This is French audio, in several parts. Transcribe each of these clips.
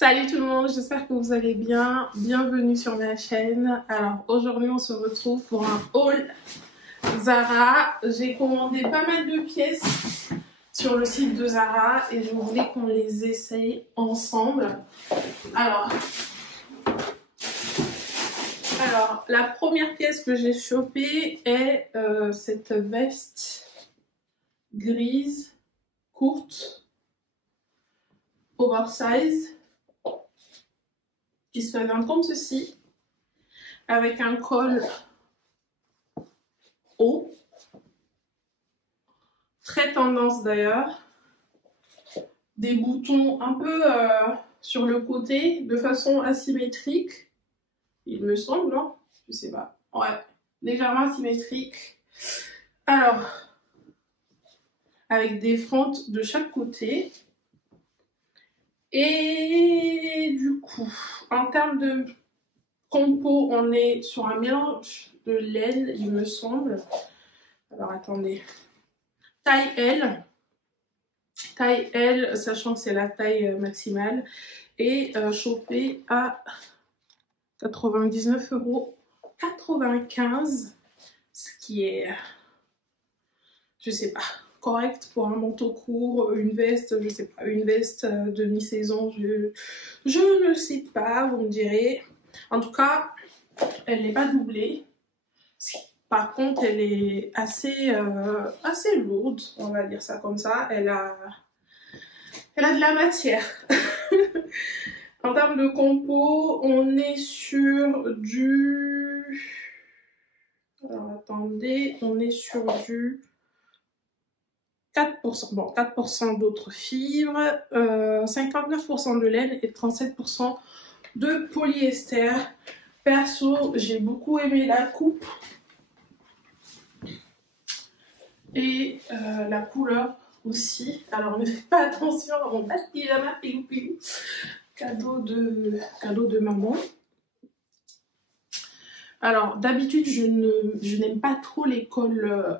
Salut tout le monde, j'espère que vous allez bien. Bienvenue sur ma chaîne. Alors aujourd'hui on se retrouve pour un haul Zara. J'ai commandé pas mal de pièces sur le site de Zara et je voulais qu'on les essaye ensemble. Alors la première pièce que j'ai chopée est cette veste grise, courte, oversize, qui se présente comme ceci, avec un col haut, très tendance d'ailleurs, des boutons un peu sur le côté, de façon asymétrique, il me semble, hein, je sais pas, ouais, légèrement asymétrique. Alors, avec des fentes de chaque côté. Et du coup, en termes de compo, on est sur un mélange de laine, il me semble. Alors attendez. Taille L, sachant que c'est la taille maximale. Et chopé à 99,95 €. Ce qui est, je sais pas, correct pour un manteau court, une veste, je sais pas, une veste de mi-saison, je ne sais pas, vous me direz. En tout cas, elle n'est pas doublée. Par contre, elle est assez lourde, on va dire ça comme ça. Elle a de la matière. En termes de compo, on est sur du... Alors attendez, on est sur du 4%, bon 4% d'autres fibres, 59% de laine et 37% de polyester. Perso, j'ai beaucoup aimé la coupe et la couleur aussi. Alors ne faites pas attention à mon petit pyjama pilou pilou, cadeau de maman. Alors d'habitude je n'aime pas trop les cols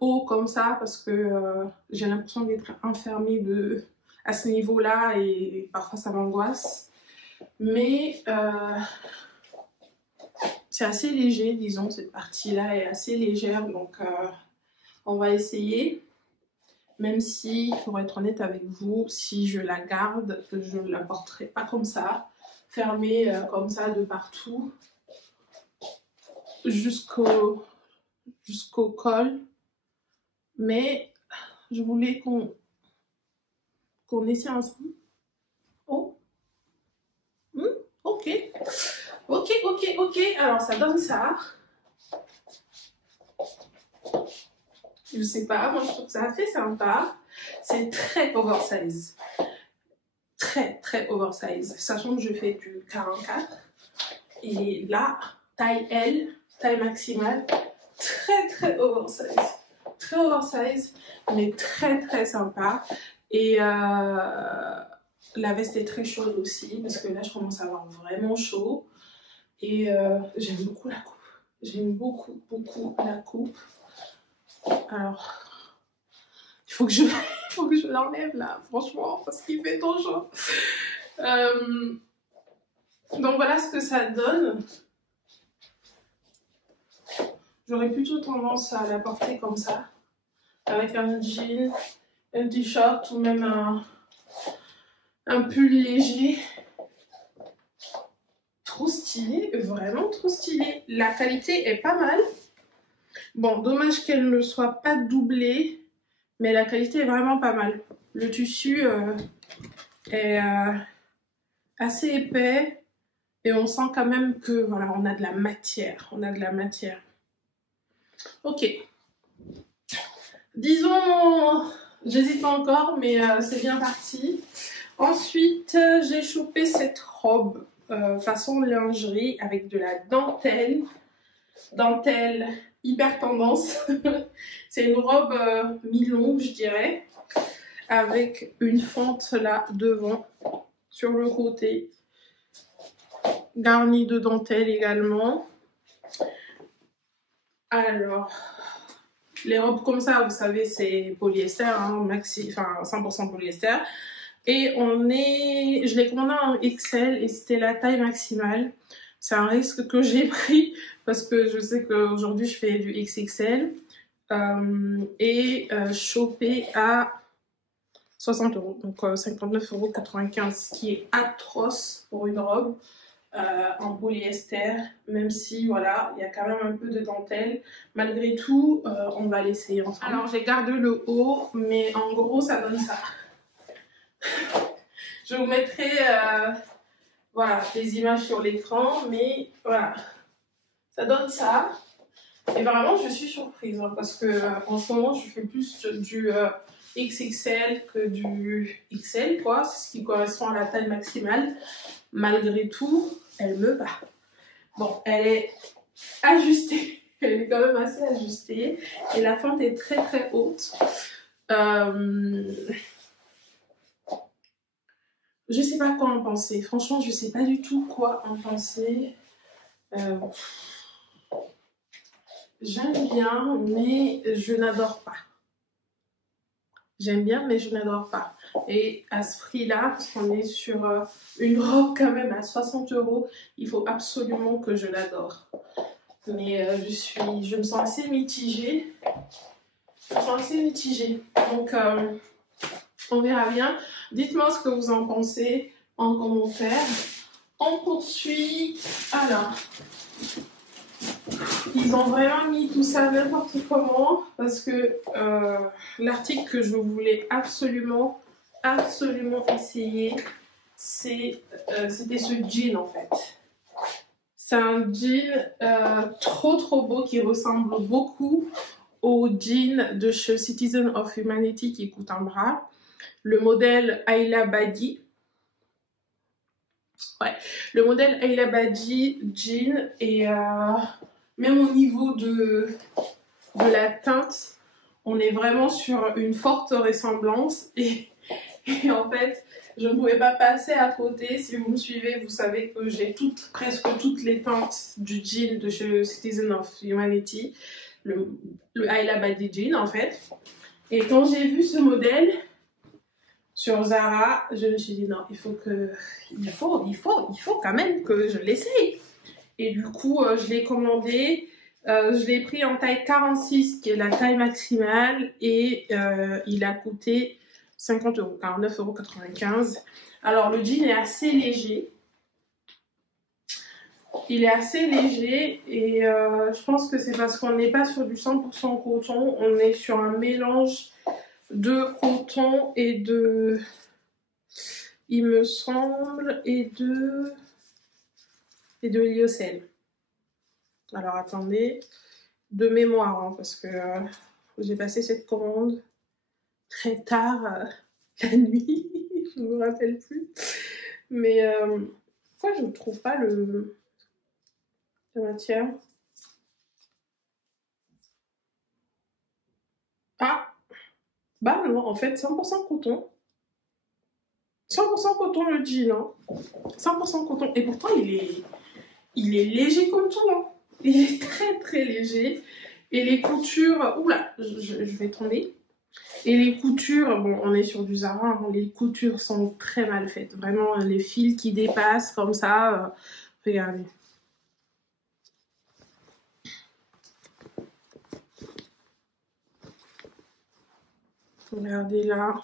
hauts comme ça parce que j'ai l'impression d'être enfermée à ce niveau-là et parfois ça m'angoisse. Mais c'est assez léger, disons, cette partie-là est assez légère, donc on va essayer. Même si, pour être honnête avec vous, si je la garde, je ne la porterai pas comme ça, fermée comme ça de partout, jusqu'au col. Mais je voulais qu'on essaie ensemble. Oh, ok. Alors ça donne ça. Je sais pas, moi je trouve ça assez sympa. C'est très oversize. Très oversize. Sachant que je fais du 44. Et là, taille L, taille maximale. Très oversize. Très oversize, mais très sympa. Et la veste est très chaude aussi, parce que là je commence à avoir vraiment chaud. Et j'aime beaucoup la coupe. J'aime beaucoup la coupe. Alors, il faut que je l'enlève là, franchement, parce qu'il fait trop chaud. Donc voilà ce que ça donne. J'aurais plutôt tendance à la porter comme ça, avec un jean, un t-shirt ou même un pull léger. Trop stylé, vraiment trop stylé. La qualité est pas mal. Bon, dommage qu'elle ne soit pas doublée, mais la qualité est vraiment pas mal. Le tissu est assez épais et on sent quand même que voilà, on a de la matière. Ok. Disons, j'hésite pas encore, mais c'est bien parti. Ensuite, j'ai chopé cette robe façon lingerie avec de la dentelle. Dentelle hyper tendance. C'est une robe mi-longue, je dirais, avec une fente là devant, sur le côté, garnie de dentelle également. Alors, les robes comme ça, vous savez, c'est polyester, hein, 100% polyester. Et je l'ai commandé en XL et c'était la taille maximale. C'est un risque que j'ai pris parce que je sais qu'aujourd'hui je fais du XXL. Chopé à 60 €, donc 59,95 €, ce qui est atroce pour une robe en polyester, même si voilà, il y a quand même un peu de dentelle. Malgré tout, on va l'essayer ensemble. Alors j'ai gardé le haut, mais en gros ça donne ça. Je vous mettrai voilà, des images sur l'écran, mais voilà, ça donne ça. Et vraiment, je suis surprise hein, parce que en ce moment, je fais plus du XXL que du XL, quoi, ce qui correspond à la taille maximale. Malgré tout, elle me va. Bon, elle est ajustée, elle est quand même assez ajustée et la fente est très très haute. Je sais pas quoi en penser. Franchement, je sais pas du tout quoi en penser. J'aime bien, mais je n'adore pas. J'aime bien, mais je n'adore pas. Et à ce prix-là, parce qu'on est sur une robe quand même à 60 €, il faut absolument que je l'adore. Mais je me sens assez mitigée. Donc, on verra bien. Dites-moi ce que vous en pensez en commentaire. On poursuit. Alors, ils ont vraiment mis tout ça n'importe comment parce que l'article que je voulais absolument essayer, c'était ce jean en fait. C'est un jean trop beau qui ressemble beaucoup au jean de chez Citizen of Humanity qui coûte un bras. Le modèle Ayla Badi. Ouais, le modèle Ayla Badi jean et même au niveau de la teinte, on est vraiment sur une forte ressemblance et en fait, je ne pouvais pas passer à côté. Si vous me suivez, vous savez que j'ai presque toutes les teintes du jean de chez Citizen of Humanity, le Ayla Badi jean en fait. Et quand j'ai vu ce modèle sur Zara, je me suis dit non, il faut quand même que je l'essaye. Et du coup, je l'ai commandé. Je l'ai pris en taille 46, qui est la taille maximale. Et il a coûté 50 €, 49,95 €. Alors, le jean est assez léger. Il est assez léger. Et je pense que c'est parce qu'on n'est pas sur du 100% coton. On est sur un mélange de coton et de... il me semble, et de lyocell. Alors attendez, de mémoire, hein, parce que j'ai passé cette commande très tard la nuit, je ne me rappelle plus. Mais pourquoi je ne trouve pas la matière? Ah, bah non, en fait 100% coton. 100% coton le jean, hein. 100% coton. Et pourtant il est léger comme tout, hein. Il est très léger. Et les coutures, oula, je vais tomber. Et les coutures, bon, on est sur du Zara, hein, les coutures sont très mal faites. Vraiment, les fils qui dépassent comme ça, regardez. Regardez là.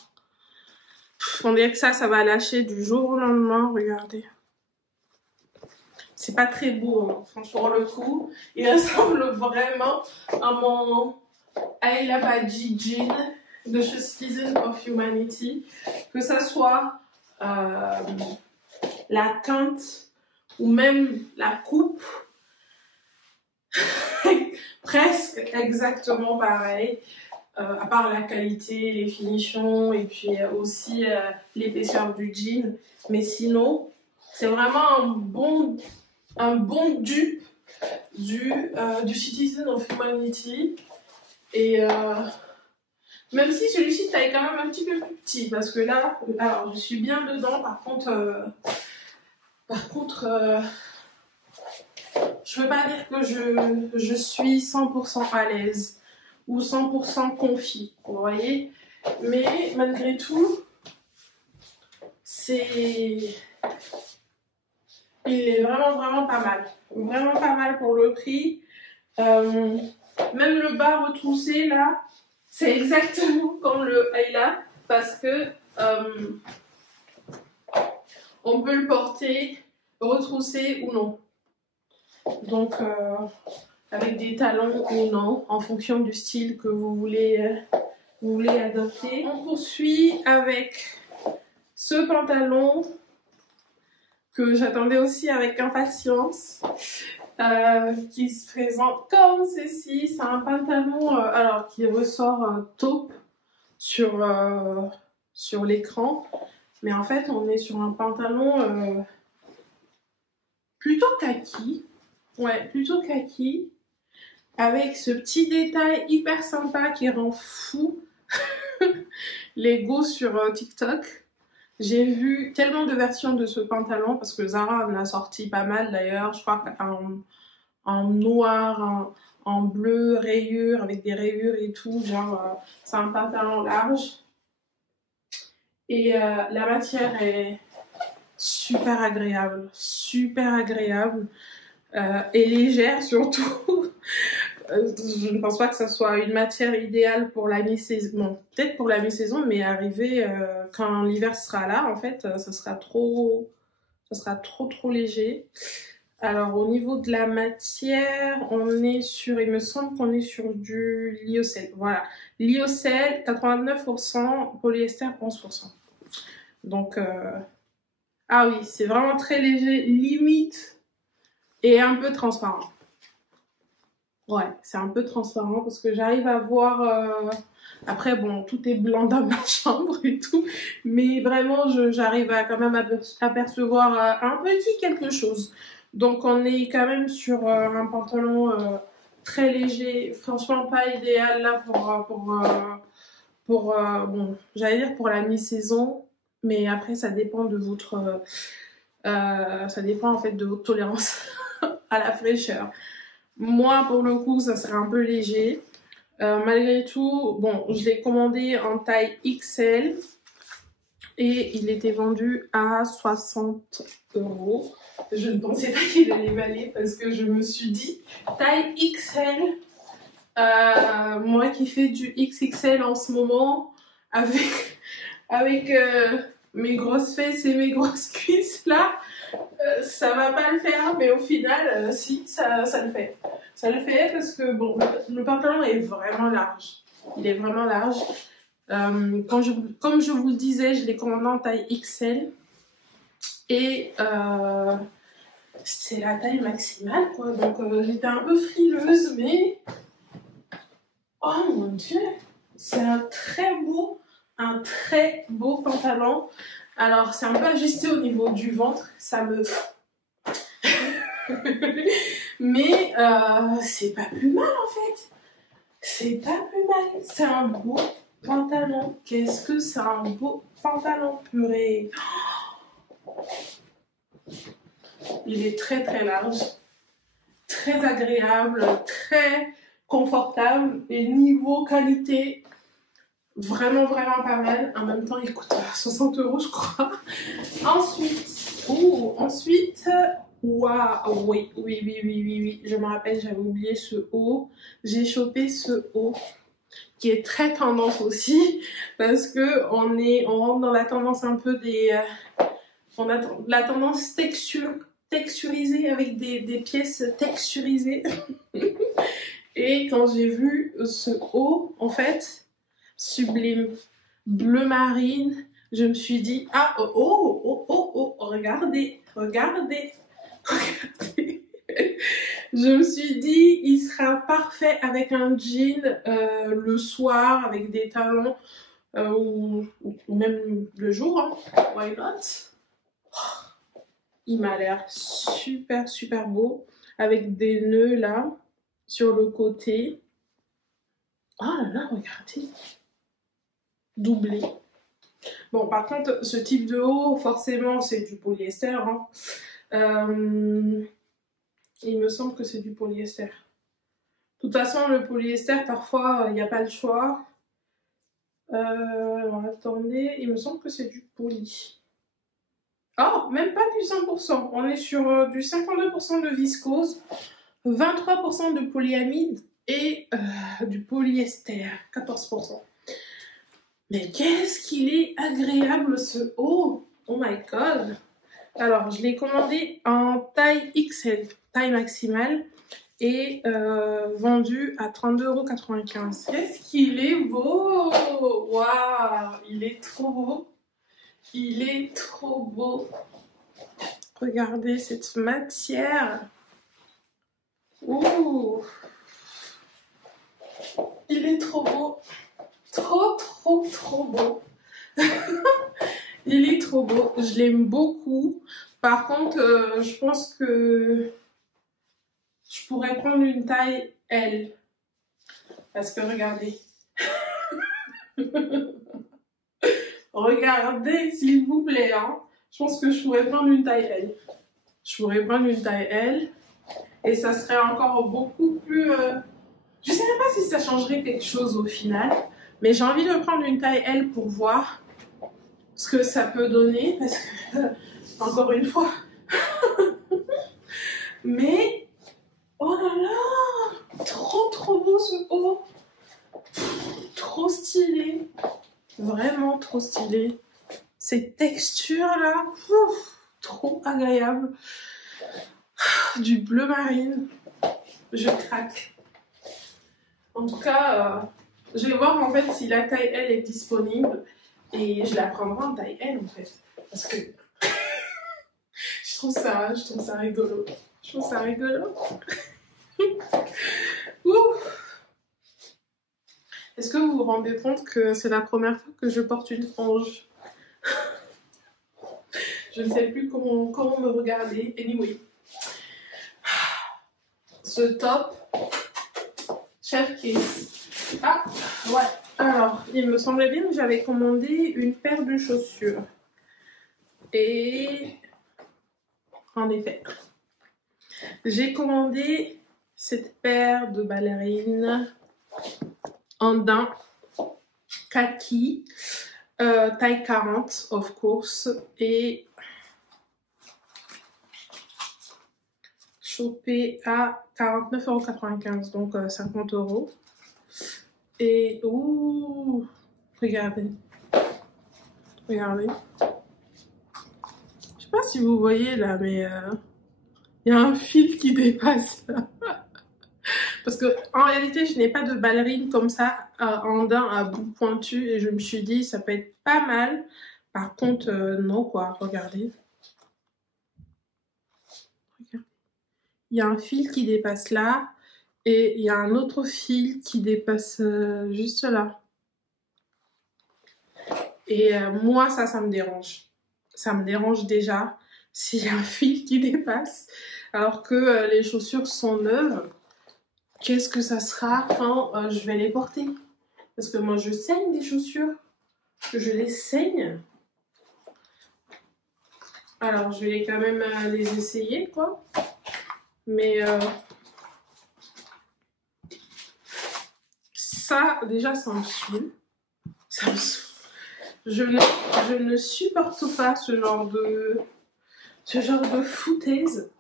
On dirait que ça va lâcher du jour au lendemain, regardez. C'est pas très beau, hein, franchement, le coup. Il ressemble vraiment à mon Ayla Badi jean de chez Citizen of Humanity. Que ça soit la teinte ou même la coupe, presque exactement pareil. À part la qualité, les finitions et puis aussi l'épaisseur du jean. Mais sinon, c'est vraiment un bon dupe du Citizen of Humanity. Et même si celui-ci taille quand même un petit peu plus petit, parce que là, alors je suis bien dedans. Par contre, je peux pas dire que je suis 100% à l'aise ou 100% confi, vous voyez. Mais malgré tout, Il est vraiment pas mal. Vraiment pas mal pour le prix. Même le bas retroussé là, c'est exactement comme le Ayla parce que on peut le porter retroussé ou non. Donc avec des talons ou non, en fonction du style que vous voulez adopter. On poursuit avec ce pantalon que j'attendais aussi avec impatience, qui se présente comme ceci. C'est un pantalon alors qui ressort taupe sur l'écran, mais en fait on est sur un pantalon plutôt kaki, ouais, plutôt kaki, avec ce petit détail hyper sympa qui rend fou les go sur TikTok. J'ai vu tellement de versions de ce pantalon parce que Zara en a sorti pas mal d'ailleurs. Je crois en noir, en bleu, rayures, avec des rayures et tout. Genre, c'est un pantalon large. Et la matière est super agréable. Super agréable. Et légère surtout. Je ne pense pas que ça soit une matière idéale pour la mi-saison. Bon, peut-être pour la mi-saison, mais arrivé quand l'hiver sera là, en fait, ça sera trop léger. Alors, au niveau de la matière, on est sur, il me semble qu'on est sur du lyocell. Voilà, lyocell 89%, polyester 11%. Donc, ah oui, c'est vraiment très léger, limite, et un peu transparent. Ouais, c'est un peu transparent parce que j'arrive à voir... Après, bon, tout est blanc dans ma chambre et tout. Mais vraiment, j'arrive à quand même apercevoir un petit quelque chose. Donc, on est quand même sur un pantalon très léger. Franchement, pas idéal là bon, j'allais dire pour la mi-saison. Mais après, ça dépend de votre... ça dépend en fait de votre tolérance à la fraîcheur. Moi, pour le coup, ça serait un peu léger. Malgré tout, bon, je l'ai commandé en taille XL et il était vendu à 60 €. Je ne pensais pas qu'il allait valer parce que je me suis dit, taille XL, moi qui fais du XXL en ce moment, avec mes grosses fesses et mes grosses cuisses là, ça va pas le faire, mais au final, si, ça le fait. Ça le fait parce que bon, le pantalon est vraiment large. Il est vraiment large. Comme je vous le disais, je l'ai commandé en taille XL. Et c'est la taille maximale, quoi. Donc j'étais un peu frileuse, mais... Oh mon Dieu! C'est un très beau pantalon. Alors, c'est un peu ajusté au niveau du ventre. Ça me... Mais c'est pas plus mal en fait. C'est pas plus mal. C'est un beau pantalon. Qu'est-ce que c'est un beau pantalon, purée. Il est très très large, très agréable, très confortable et niveau qualité, vraiment pas mal. En même temps, il coûte 60 € je crois. Ensuite, waouh, oui, je me rappelle, j'avais oublié ce haut. J'ai chopé ce haut qui est très tendance aussi parce que on rentre dans la tendance un peu on a la tendance texturisée avec des pièces texturisées. Et quand j'ai vu ce haut, en fait, sublime, bleu marine, je me suis dit, ah, regardez. Je me suis dit, il sera parfait avec un jean le soir, avec des talons, ou même le jour, hein. Why not? Il m'a l'air super beau, avec des nœuds là, sur le côté. Oh là, regardez. Doublé. Bon, par contre, ce type de haut, forcément, c'est du polyester, hein. Il me semble que c'est du polyester. De toute façon, le polyester, parfois, il n'y a pas le choix. Alors, attendez, il me semble que c'est du poly. Non, même pas du 100%. On est sur du 52% de viscose, 23% de polyamide et du polyester, 14%. Mais qu'est-ce qu'il est agréable ce haut! Oh my god! Alors, je l'ai commandé en taille XL, taille maximale, et vendu à 32,95 €. Qu'est-ce qu'il est beau! Waouh! Il est trop beau! Il est trop beau! Regardez cette matière! Ouh! Il est trop beau! Trop beau! Il est trop beau, je l'aime beaucoup. Par contre, je pense que je pourrais prendre une taille L. Parce que regardez. Regardez, s'il vous plaît. Hein. Je pense que je pourrais prendre une taille L. Je pourrais prendre une taille L. Et ça serait encore beaucoup plus... Je ne sais même pas si ça changerait quelque chose au final. Mais j'ai envie de prendre une taille L pour voir ce que ça peut donner. Parce que, encore une fois... Mais... Oh là là! Trop beau ce haut! Trop stylé! Vraiment trop stylé! Cette texture là, trop agréable! Du bleu marine, je craque! En tout cas, je vais voir en fait si la taille L est disponible et je la prendrai en taille L en fait. Parce que je trouve ça rigolo. Je trouve ça rigolo. Est-ce que vous vous rendez compte que c'est la première fois que je porte une frange? Je ne sais plus comment me regarder. Anyway. Ce top, Chef Kiss. Ah, ouais. Alors, il me semblait bien que j'avais commandé une paire de chaussures. Et en effet, j'ai commandé cette paire de ballerines en daim kaki, taille 40, of course, et chopé à 49,95 €, donc 50 €. Et ouh, regardez. Regardez. Je sais pas si vous voyez là, mais il y a un fil qui dépasse là. Parce que en réalité, je n'ai pas de ballerine comme ça en daim à bout pointu et je me suis dit ça peut être pas mal. Par contre, non quoi, regardez. Regardez. Il y a un fil qui dépasse là et il y a un autre fil qui dépasse juste là. Et moi, ça me dérange. Ça me dérange déjà s'il y a un fil qui dépasse alors que les chaussures sont neuves. Qu'est-ce que ça sera quand je vais les porter? Parce que moi, je saigne des chaussures. Je les saigne. Alors, je vais quand même les essayer, quoi. Mais ça, déjà, ça me saoule. Ça me saoule. Je ne supporte pas ce genre de foutaise.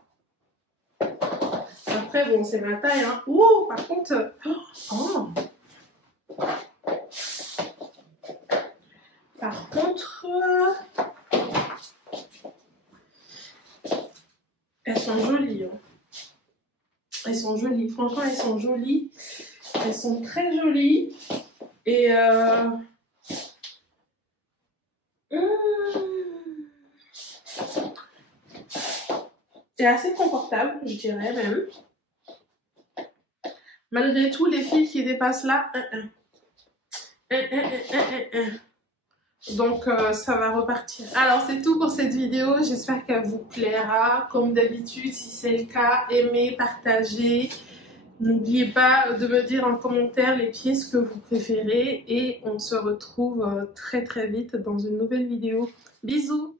Après, bon, c'est ma taille, hein. Oh, par contre... Oh. Par contre... elles sont jolies. Hein. Elles sont jolies. Franchement, elles sont jolies. Elles sont très jolies. Et... c'est assez confortable, je dirais même. Malgré tout, les fils qui dépassent là, donc ça va repartir. Alors c'est tout pour cette vidéo, j'espère qu'elle vous plaira. Comme d'habitude, si c'est le cas, aimez, partagez. N'oubliez pas de me dire en commentaire les pièces que vous préférez. Et on se retrouve très vite dans une nouvelle vidéo. Bisous!